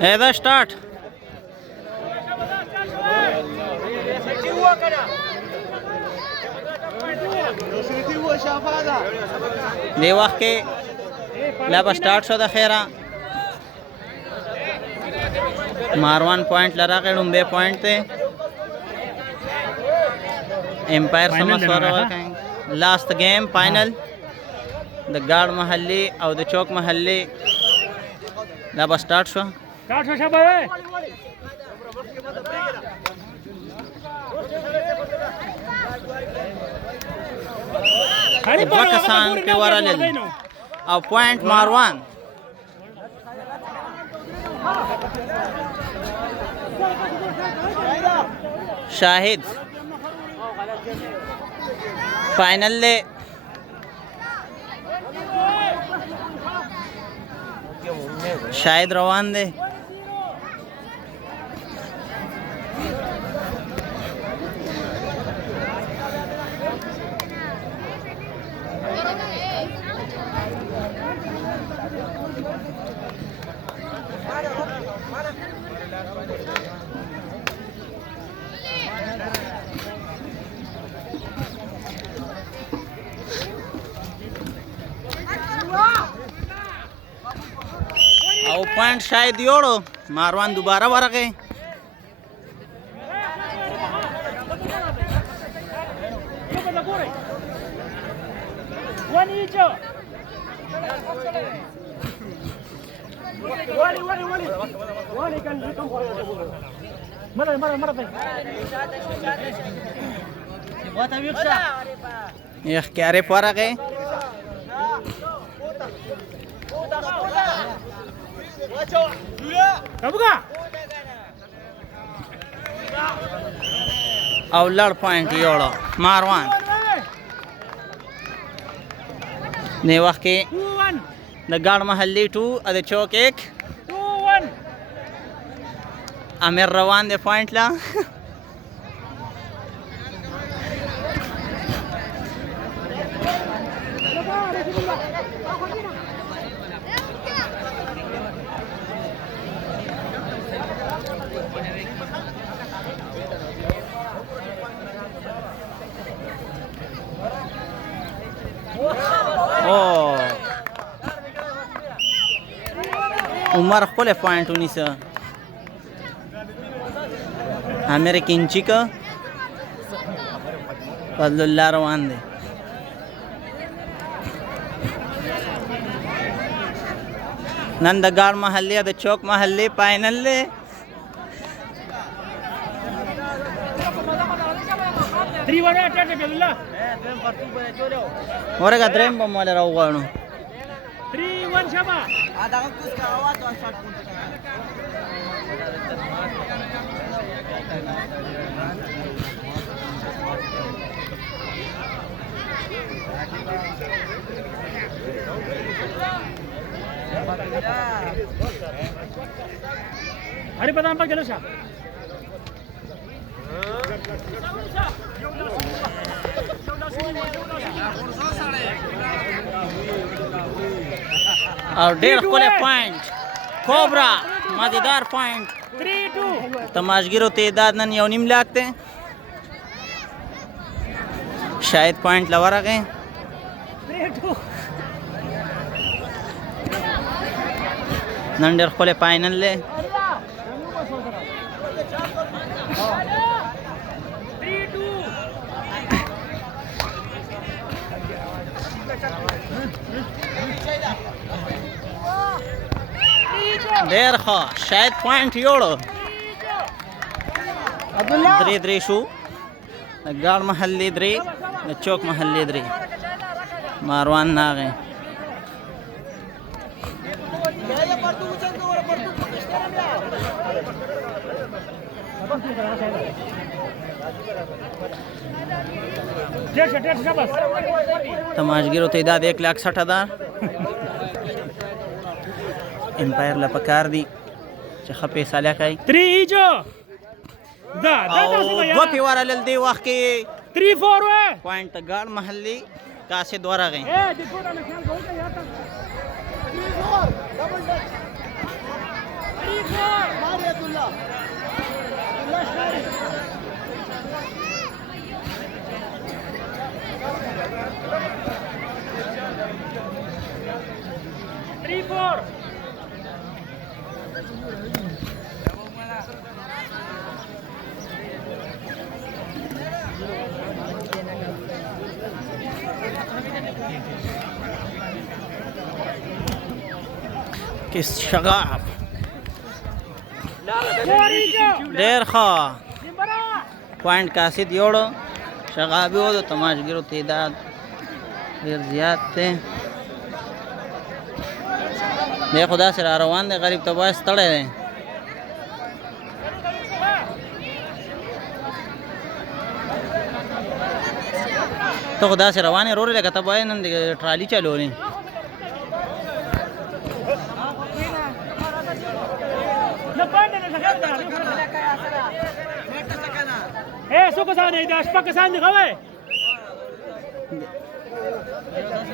هذا स्टार्ट دی وخت کې لابا سٹارټ شو د خیره ماروان پوینټ لراغه لومبه پوینټ ته امپایر سمسوره وکړي لاست گیم فائنل د ګاډ محلي او د چوک محلي لابا سٹارټ شو شابه دوه کسان په ورالل او پوینټ ماروان شاهد فائنل له شاهد روان دی او پوینټ شاید یوړو ماروان دوباره ورغی اختیاري ورغی او لړ پوینټ یوړو ماروان نه وخت کې د ګاډ محلي 2 ا د چوک 1 امیر روان دی پوینټ لا عمر خپل پوینټ ونیسه امیر کینچی کا فضل الله روان دی نن د ګاډ محلي د چوک محلي فائنل له ورګه دریم به مولا راوغواړو 3-1 شبا دا کوس کا आवाज او شاټ अरे पता हम गेलो शा और डेढ़ कोले पॉइंट कोबरा मजेदार पॉइंट 3-2 तमाशगिरो तेदाद नन यौ निम लागते शायद पॉइंट लवरा गए 3-2 नन डेढ़ कोले फाइनल ले देर खा शायद पॉइंट योड़ो द्री द्री शू गाड़ महल्ली द्री चौक महल्ली द्री मारवान ना गए तमाशगिरो तादाद 1,60,000 امپایر لا پکار دی چې خپې ساله کوي 3 جو دا دو پیوار لل دی وخت کې 3-4 پوینټ ګاډ محلي کاسه دواره غي किस शगाफ ډېر ښه پوینټ کاسد یوړو شغابي و د تماشګرو تعداد ډېر زیات دی دی خو داسې را روان دی غریب ته باید ستړی دی ته خو داسې روان یې رورې لکه ته باید نن د ټرالي چلولې څو کسان دي دا شپږ کسان دي غوي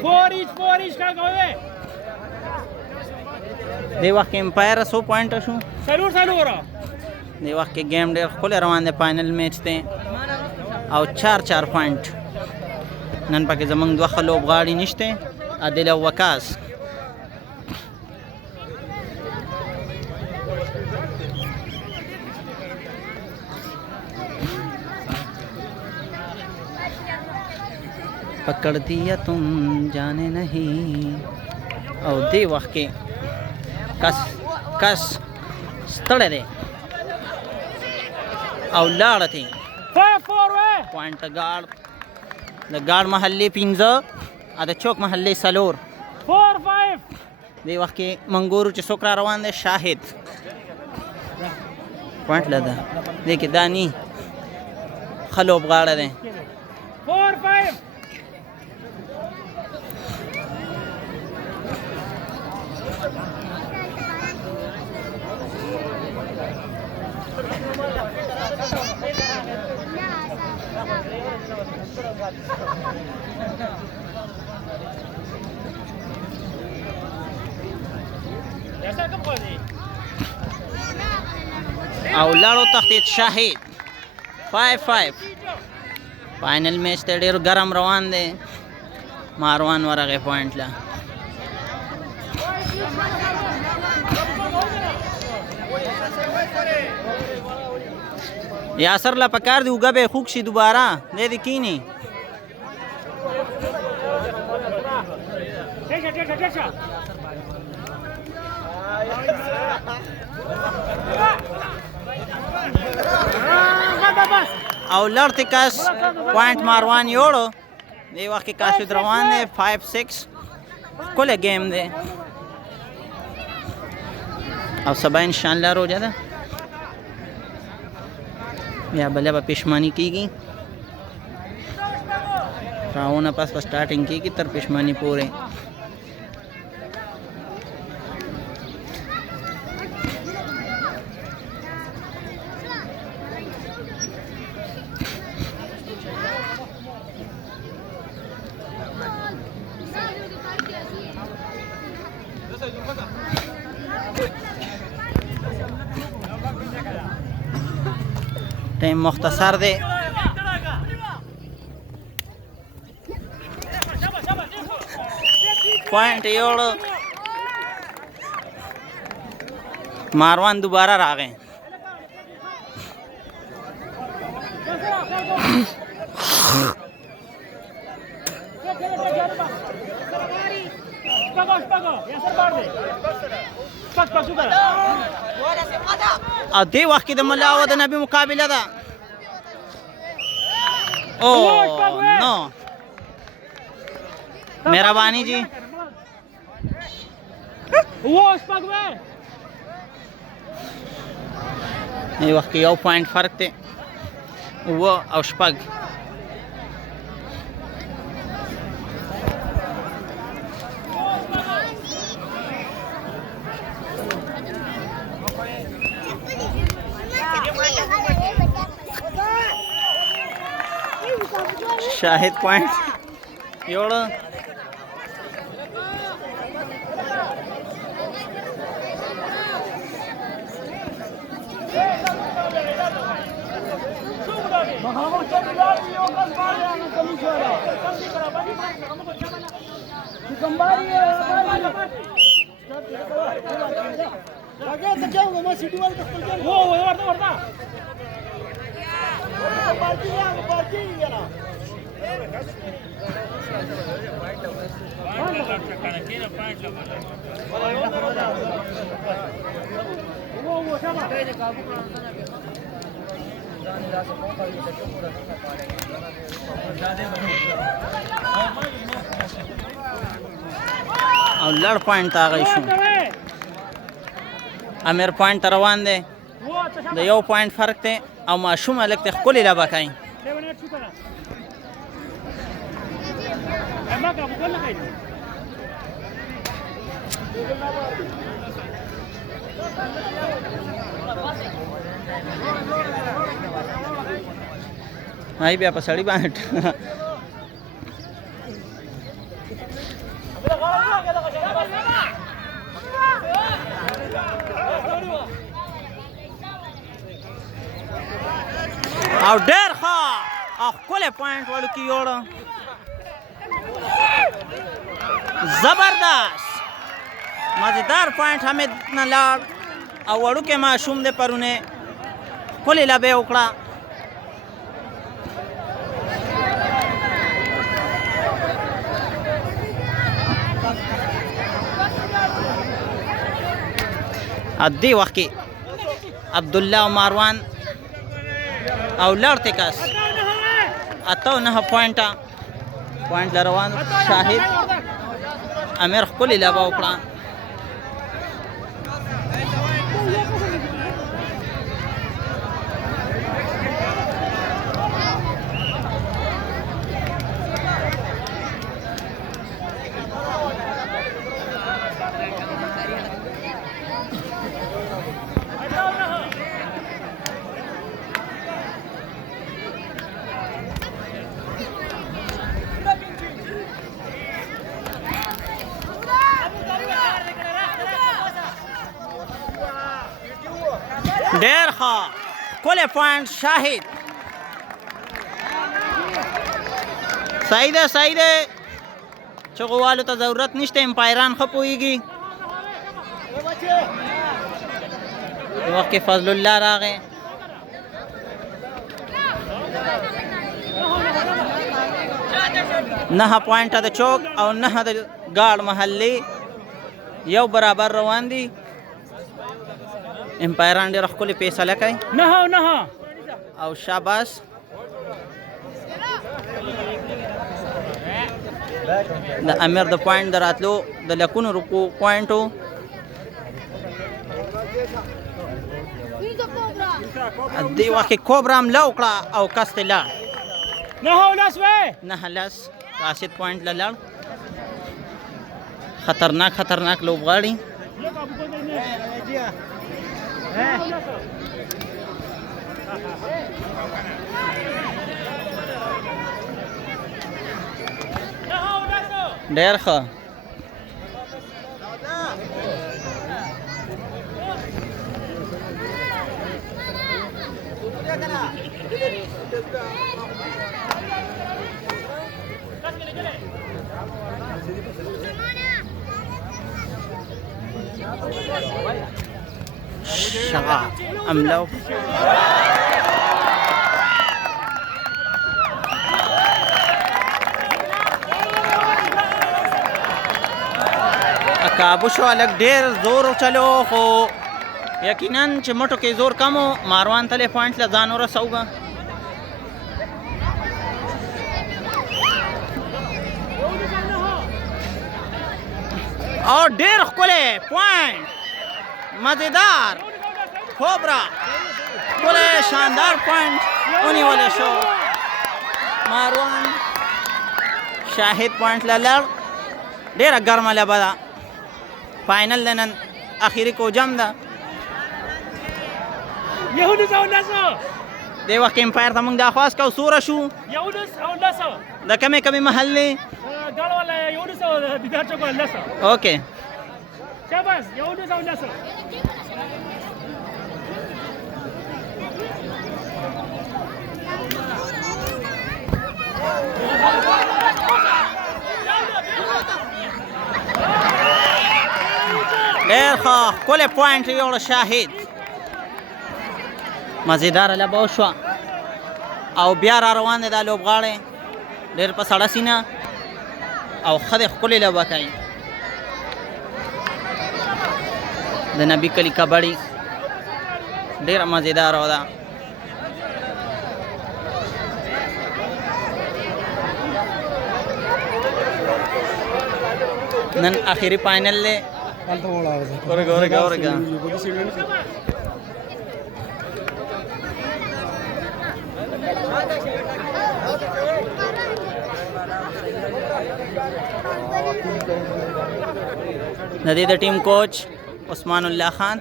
فور ایچ کا غوي دی وخت کې امپایر 100 پوینټ شو ضرور دی وخت کې گیم ډېر ښکلی روان دی فائنل میچ دی او 4 پوینټ نن پکې زمونږ دوه ښه لوبغاړي نشته عادل او وکاس पकड़ दिया तुम जाने नहीं او دی وخت کې کس ستړی دی او لاړه دی پوینټ ګارډ د ګارډ محلې 15 ا د چوک محلې 4 دی وخت کې منګورو چې څوک را روان دی شاهد پوینټ لده دی کې دانی ښه لوبغاړی دی 4-5 او لاړو تختید شاهد 5-5 فائنل میچ ته ډېر ګرم روان دی ماروان ورغه پوینټ لا یاسر لا پکار دی وګه به خوک شي دوباره دې دې کینی او لړته کاس پوینټ ماروان یوړو دی وخت کې کاشد روان دی 5-6 کوله گیم دی او سبا ان شاء الله روزه ده بیا بل به پښمانی کیږي راونه پس سٹارټینګ کیږي تر پښمانی پورې ټیم مختصر دی پوینټ یوړو ماروان دوباره راغی او دی وخت کې د ملا او د نبی مقابله ده او نو مهرباني جی دی وخت کې یو پوینټ فرق دی و او شپږ شاهد پوینټ یوړو او لړ پوینټ ته هغه شو امیر پوینټ ته روان دی د یو پوینټ فرق دی او ماشوم هلک دی ښکلې لبه کوي هاي بیا په سړي باندې او ډېر ښه او ښکلی پوینټ وړوکي یوړه زبردست مزیدار پوینټ حمید نه لاړ او وړوکی ماشوم دی پرونی ښکلې لبې وکړه دې وخت کې عبدالله او ماروان او لړ تکس 8 پوینټه پوینټ لروان شاهد امیر ښکلې لبه وکړه ډېر ښه ښکلی پوینټ شاهد صحیح ده صحیح ده چغوالو ته ضرورت نشته امپایران ښه پوهېږي د وخت کې فضل الله راغی نه پوینټه د چوک او نه د ګاډ محلي یو برابر روان دي امپایران ډېره ښکلې فیصله کوي نه او شاباس د امیر د پوینټ د راتلو د لکونو روپو پوینټو دې وخت کې کوبرا حمله وکړه او کس ته لاړ نه لس راشد پوینټ له لاړ خطرناک لوبغاړي ډېر ښه شغا املو کابو شو الګ ډېر زور چلو خو یقینا چې مټو کې زور کم و ماروان تلې پوینټ له ځان ورسوه او ډېر ښکلی پوینټ مزیدار کوبرا ښکلی شاندار پوینټ ونیولی شو ماروان شاهد پوینټ له لړ ډېره ګرمه لبه ده فاینل د نن اخري کوجم ده دې وخت کې امپایر ته موږ درخواست کوو سوره شو د کمې محلې اوکې شاباس يهودس او نصر ښکلی پوینټ یوړ شاهد مزیداره لوبه وشوه او بیا را روان دی دا لوبغاړی ډېر په سړه سینه او ښه دی ښکلې لوبه کوي د نبي کلي کبډي ډېره مزیداره ده نن اخیری فاینل دی ورګه د دې د ټیم کوچ عثمان الله خان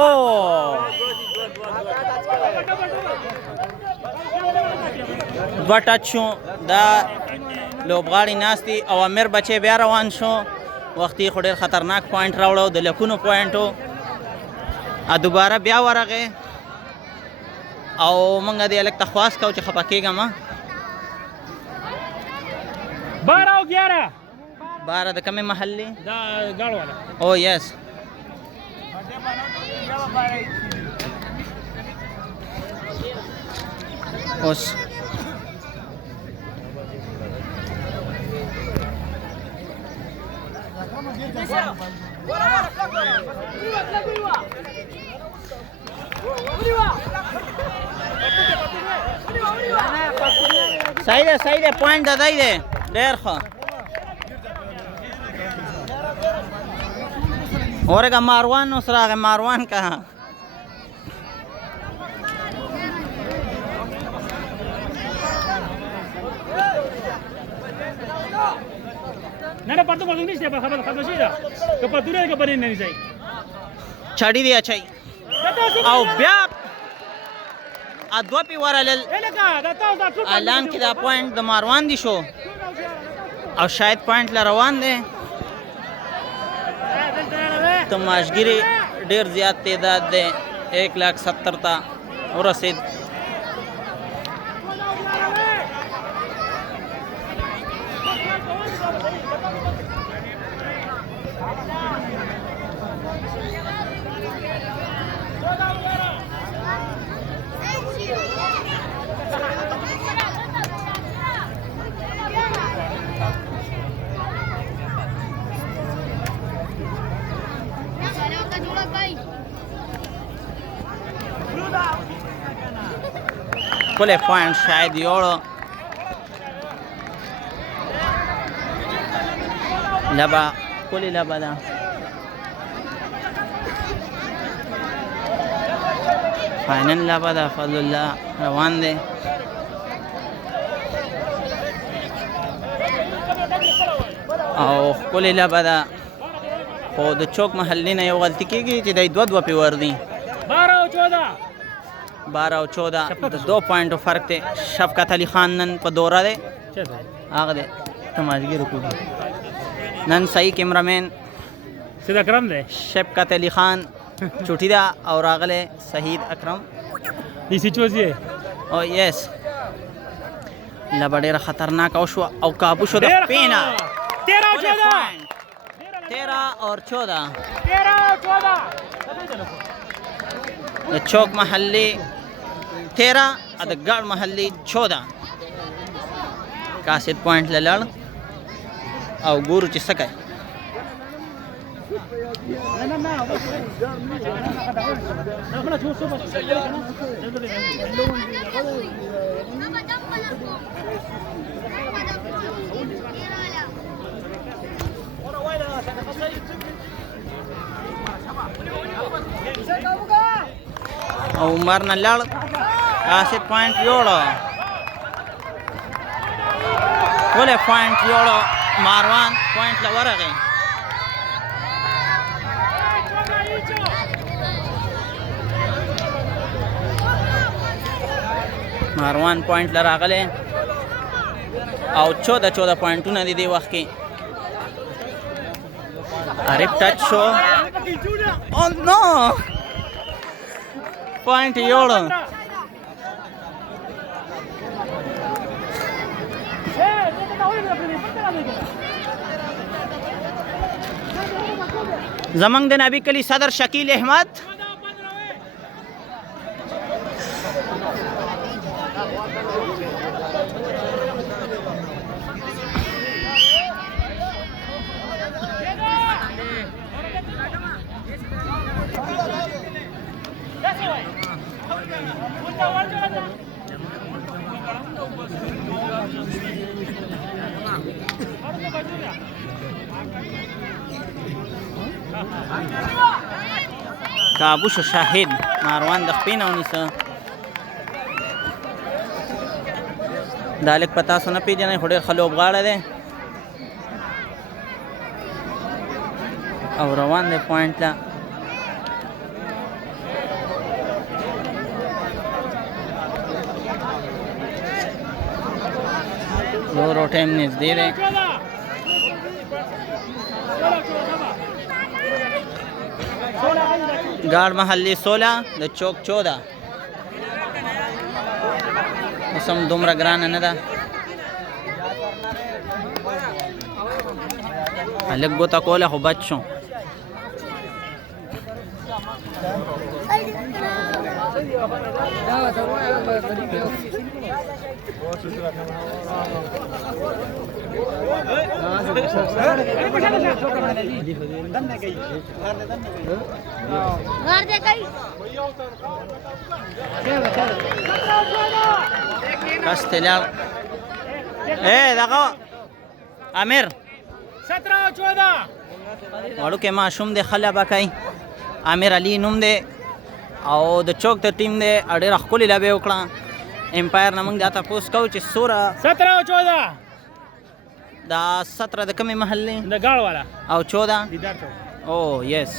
او دوه ټچ شو دا لوبغاړي ناستي او امیر بچی بیا روان شو وختي خو ډېر خطرناک پوینټ راوړو د لکونو پوینټو دوباره بیا ورغې او موږ دې هلک ته خواست کوو چې خفه کېږم 12 او 11 12 د کومې محل دی دا ګاړ والا او یس اوس صحیح دی پوینټ د دی دی ډېر ښه ورګه ماروان اوس راغی ماروان که نه پرتو نشته په خبره ختم شي دا که پتوره که پرې نه نشي چاډي دی اچای او بیا ادوه پی ورلل اعلان کې دا پوینټ د ماروان دی شو او شاید پوینټ ل روان دی تماشګری ډیر زیات تعداد دی 170 ته ورسید کله پوینټ شاید یوړو لبا کله لبا دا فاینل لبا دا فضل الله روان دی او کله لبا دا خو د چوک محلي نه یو غلطي کېږي چې د دوه پې ور دي 12 او 14 د 2 پوینټو فرق دی شفقت علي خان نن په دوره دی هغه دی تماشګر کو نن صحیح کیمرامین سید اکرم دی شفقت علي خان چوټی دا او راغله شهید اکرم دې سچوځي او یس لبډه خطرناک او شو او کابو شو د پینا 13 اور 14 د چوک محلي 13 د ګړ محلي 14 کاسد پوینټ لړ او ګورو چې سکه او عمر نه لړ کاسد پوینټ یوړو ولې پوینټ یوړو ماروان پوینټ لورغه ماروان پوینټ لراغله او 14 پوینټونه دي د وخت کې عارف ټچ شو او نو پوینټ یوړو زمنګ د نبی کلی صدر شکیل احمد کابوش شاهد ماروان د خپې نه ونیسه دا لږ په تاسو نه پېژنئ خو ډېر ښه لوبغاړی دی او روان دی پوینټ ته زورو ټایم نږدې دی गाड़ महल्ली 16 د चौक 14 موسم دومره ګران نه ده هلک ګوته کوله خو بچ شو Castellar دغه امیر 17 14 وړو کې ماشوم دی خله به کوي امیر علي نوم دی او د چوک د ټیم دی ډېره ښکلې لوبې وکړه امپایر نه موږ دا تپوس کوو چې څومره 17 14 دا 17 د کومې محلې د ګاړ والا او 14 دیدار چوک او یس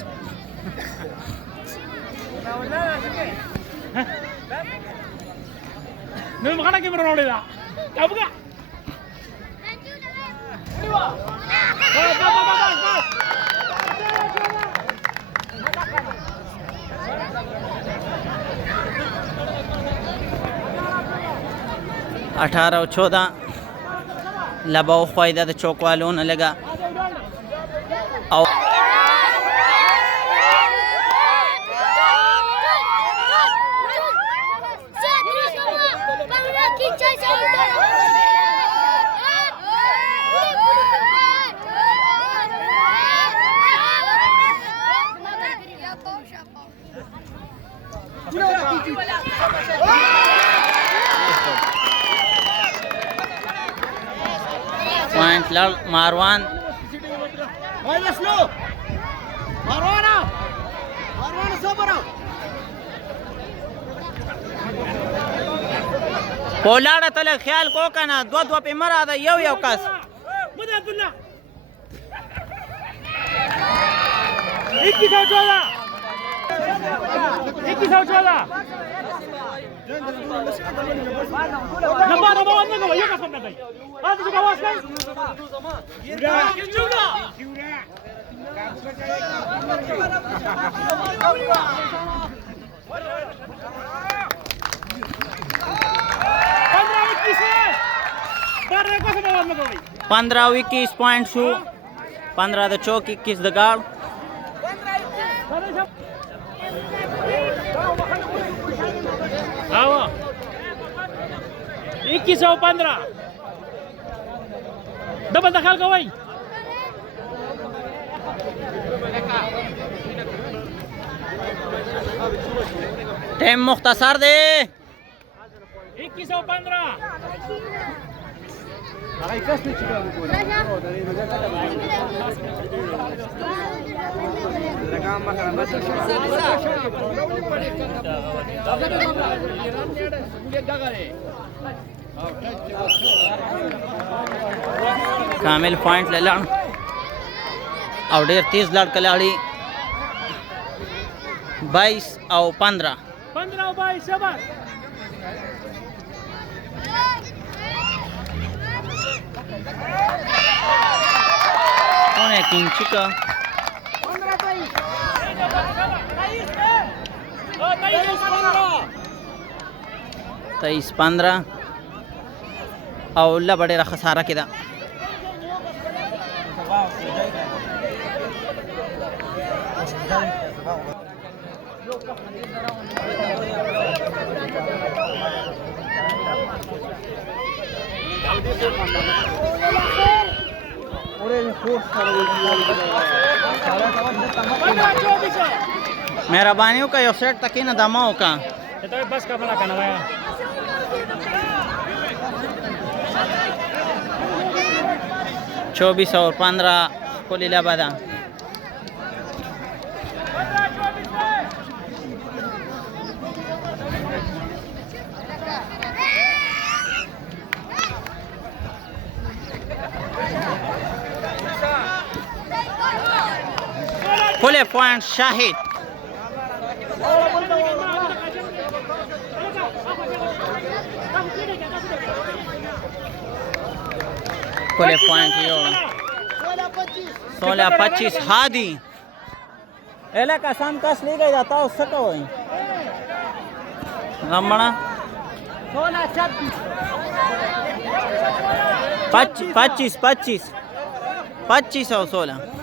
نو مخه کې مرو وړه دا کابګه 18 او 14 لبا او خوایده د چوکوالو نه لګا او پوینٹ لړ ماروان پولاړه تل خیال کو کنه دو دو په مرا ده یو کس مد عبد الله 2114 نبارة ما وانه قوي يقف من نبي هذا شو قواس كاي पंद्रह 21 पॉइंट शू 15 द चौक 21 द गार्ड आओ 2115 डबल दखल कोई टाइम मुख्तसर दे 2115 कामिल पॉइंट ले लड़ और डेर 30 लड़ कलाड़ी 22 और 15 और 22 शाबाश कौन है किंग चिका 23-15 और बड़े खसारा के मेहरबानी का यो सेट तक ना दमाओ का बस का बना करना है 24 और 15 कोलिला बादा फुले पॉइंट शाहिद फुले पॉइंट 16-25 हादी एला का साम कास ले गई जाता उससे तो होई रमणा 25 और 16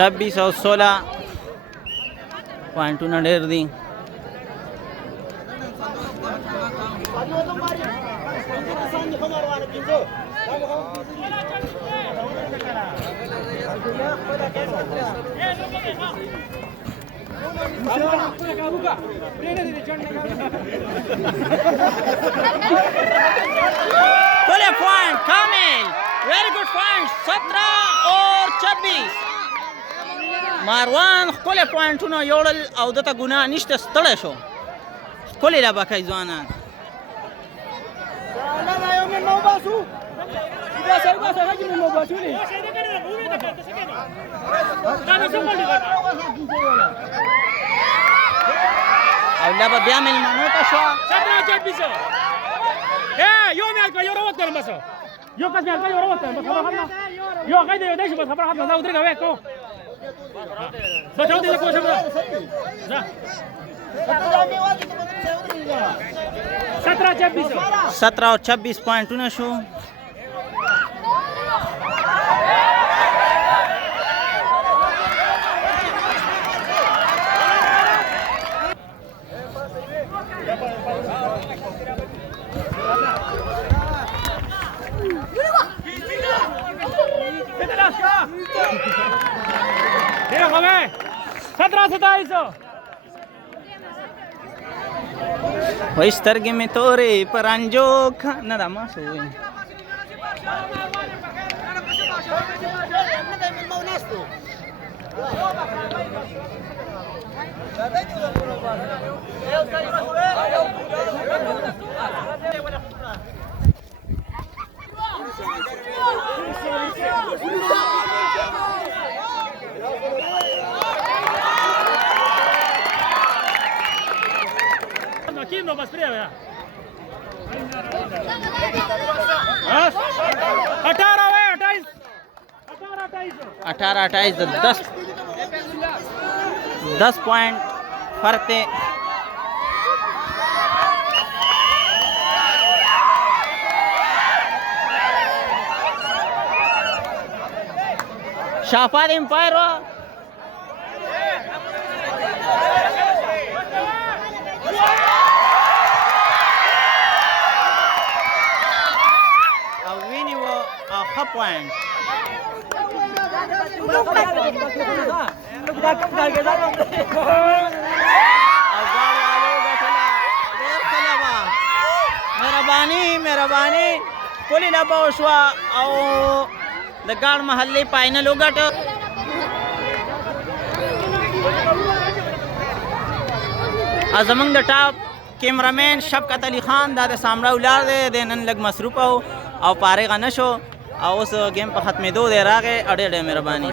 छब्बीस और 16 पॉइंट न ढेर the point Kamil very good point 17 और 26 मारवान خپل پوینټونه یوړل او دته ګناه نشته ستړی شو ښکلې لبکۍ ځوانان او لبه بیا مېلمنو ته شوه یو میل کړه یو راوت کړم بس یو کس میل کړه یو راوت کړم بس خبره ختمه یو هغه دی دی بس خبره ختمه دا ودرېږه وې کو بچاو دې کو شبره ځه 17 और 26 पॉइंटونه شو वही स्तरगे में तोरे परांजो न रामा सोई no vas fría, ¿verdad? 18-28 10 पॉइंट फर्क थे शाफाद एम्पायर पॉइंट मेहरबानी कोली लबा उशवा और दगाड़ महल्ले फाइनल होगा زمونږ د ټاپ کیمرامین شفقت علي خان دا د سامره ولاړ دی د نن لږ مصروف او فارغه نه شو او اوس ګیم په ختمېدو دی راغی. ډېر ډېر مهرباني.